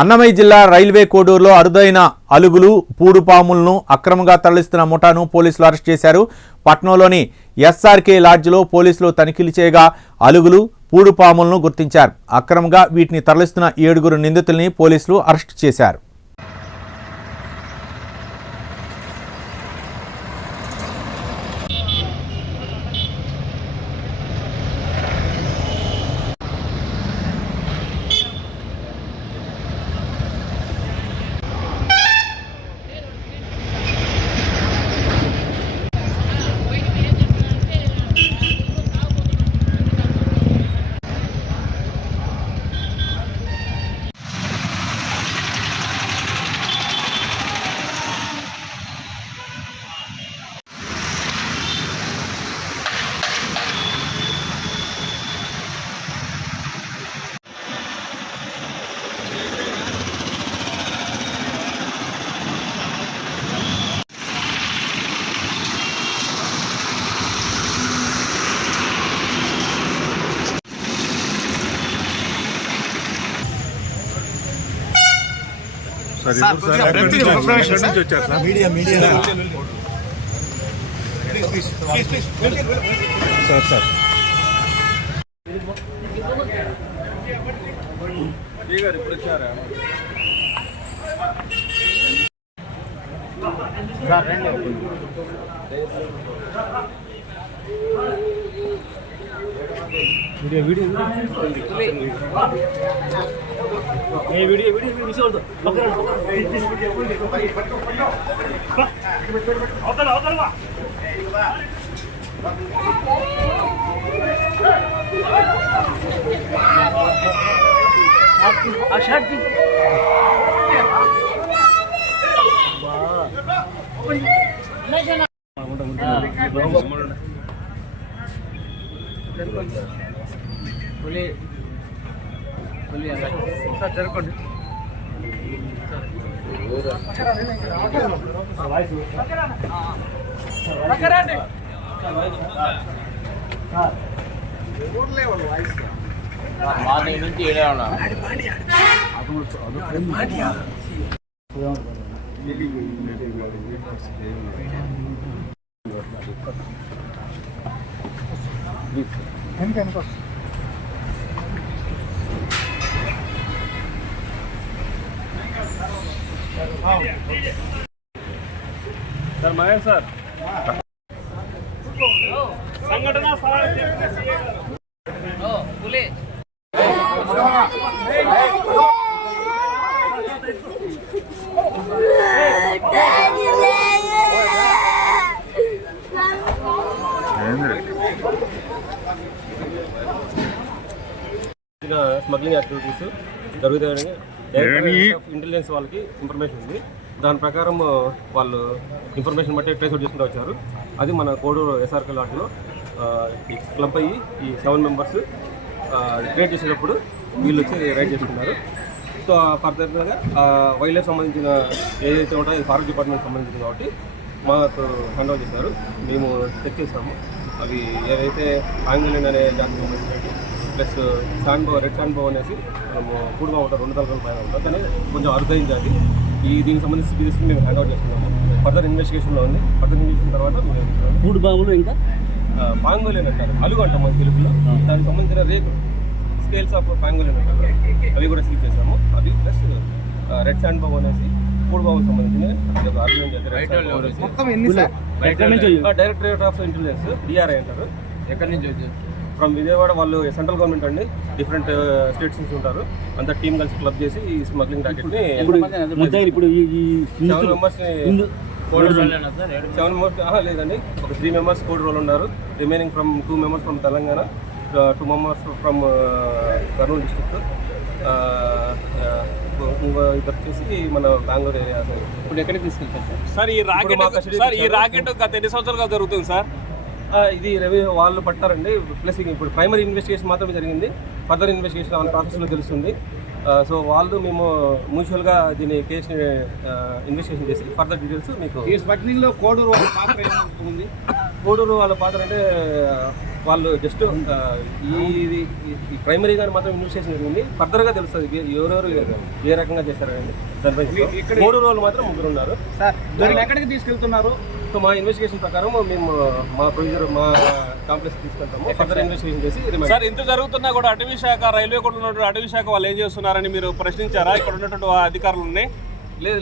అన్నమయ్య జిల్లా రైల్వే కోడూరులో అరుదైన అలుగులు పూడుపాములను అక్రమంగా తరలిస్తున్న ముఠాను పోలీసులు అరెస్ట్ చేశారు. పట్నంలోని ఎస్ఆర్కే లాడ్జిలో పోలీసులు తనిఖీలు చేయగా అలుగులు పూడుపాములను గుర్తించారు. అక్రమంగా వీటిని తరలిస్తున్న ఏడుగురు నిందితుల్ని పోలీసులు అరెస్ట్ చేశారు. సార్ ఇప్పుడు సార్ ఎక్కడి నుంచి వచ్చారు? ఎక్కడి నుంచి వచ్చారు sir media media sir sir morning నుంచి ఏడే ఉన్నా సార్ మహేష్ సార్. ఇంకా స్మగ్లింగ్ యాక్టివిటీస్ జరుగుతాయని? ఇంటెలిజెన్స్ వాళ్ళకి ఇన్ఫర్మేషన్ ఉంది. దాని ప్రకారం వాళ్ళు ఇన్ఫర్మేషన్ బట్టి ట్రేస్ అవుట్ చేసుకుంటూ వచ్చారు. అది మన కోడూరు ఎస్ఆర్కే లాట్లో ఈ క్లబ్ అయ్యి ఈ సెవెన్ మెంబర్స్ క్రియేట్ చేసేటప్పుడు వీళ్ళు వచ్చి రైడ్ చేసుకున్నారు. సో ఫర్దర్గా వైల్డ్ లైఫ్ సంబంధించిన ఏదైతే ఉంటాయో అది ఫారెస్ట్ డిపార్ట్మెంట్ సంబంధించింది కాబట్టి మాకు హ్యాండ్ ఓవర్ చేశారు. మేము చెక్ చేసాము. అవి ఏవైతే ఆంగ్లీన్ అనే దానికి సంబంధించినవి plus sand boa red sand boa అనేసి మనము కూడుగా ఉంటాం రెండు తలకల పైన ఉంటుంది కానీ కొంచెం అరుదైన జాతి ఈ దీనికి సంబంధించి తీసుకుని మేము హ్యాండ్ అవుట్ చేస్తున్నాము ఫర్దర్ ఇన్వెస్టిగేషన్లో ఉంది. ఫర్దర్ ఇన్వెస్టిగేషన్ తర్వాత మూడు బాబులు ఇంకా? పాంగోలిన్ అంటారు. అలుగు అంటాం మన తెలుగులో. దానికి సంబంధించిన రేకు స్కేల్స్ ఆఫ్ పాంగోలిన్ అంటారు. అవి కూడా సీజ్ చేసాము. అవి ప్లస్ రెడ్ శాండ్ బాబు అనేసి మూడు బాబుకి సంబంధించిన డైరెక్టరేట్ ఆఫ్ ఇంటెలిజెన్స్ డిఆర్ఐ అంటారు. ఎక్కడి నుంచి వచ్చారు ఫ్రమ్ విజయవాడ వాళ్ళు సెంట్రల్ గవర్నమెంట్ అండి. డిఫరెంట్ స్టేట్స్ నుంచి ఉంటారు. అంత టీం కలిసి క్లబ్ చేసి ఈ స్మగ్లింగ్ ర్యాకెట్ని ముద్దాయి ఇప్పుడు ఈ ఈ సెవెన్ మెంబర్స్ సెవెన్ మెంబర్స్ లేదండి. ఒక త్రీ మెంబర్స్ కోడ్ రోల్ ఉన్నారు. Remaining from two members from Telangana two members from Kurnool district ఇంకో ఇద్దరు వచ్చేసి మన బెంగళూరు ఏరియా ఇప్పుడు ఎక్కడికి తీసుకెళ్తారు సార్? ఈ రాకెట్ సార్ ఈ. రాకెట్ గత ఎన్ని సంవత్సరాలుగా జరుగుతుంది సార్? ఇది రవి వాళ్ళు పట్టారండి. ప్లస్ ఇప్పుడు ప్రైమరీ ఇన్వెస్టిగేషన్ మాత్రమే జరిగింది. ఫర్దర్ ఇన్వెస్టిగేషన్ ఆన్ ప్రాసెస్లో తెలుస్తుంది. సో వాళ్ళు మేము మ్యూచువల్గా దీని కేసుని ఇన్వెస్టిగేషన్ చేసి ఫర్దర్ డీటెయిల్స్ మీకు ఈ కోడూరు వాళ్ళ పాత్ర ఉంది గూడూరు వాళ్ళ పాత్ర అంటే వాళ్ళు జస్ట్ ఈ ఈ- ప్రైమరీ గాని మాత్రం ఇన్వెస్టిగేషన్ జరిగింది. ఫర్దర్గా తెలుస్తుంది ఎవరెవరు ఏ రకంగా చేశారని దానిపై మూడు రోజులు మాత్రం ముగ్గురు ఉన్నారు. సార్ దీన్ని ఎక్కడికి తీసుకెళ్తున్నారు? సో మా ఇన్వెస్టిగేషన్ ప్రకారం మేము మా ప్రొసీజర్ మా కాంప్లెక్స్ తీసుకెళ్తాము. ఫర్దర్ ఇన్వెస్టిగేషన్ చేసి సార్ ఇంత జరుగుతున్నా కూడా అటవీ శాఖ రైల్వే కూడా ఉన్నటువంటి అటవీ శాఖ వాళ్ళు ఏం చేస్తున్నారని మీరు ప్రశ్నించారా? ఇక్కడ ఉన్నటువంటి ఆ అధికారులని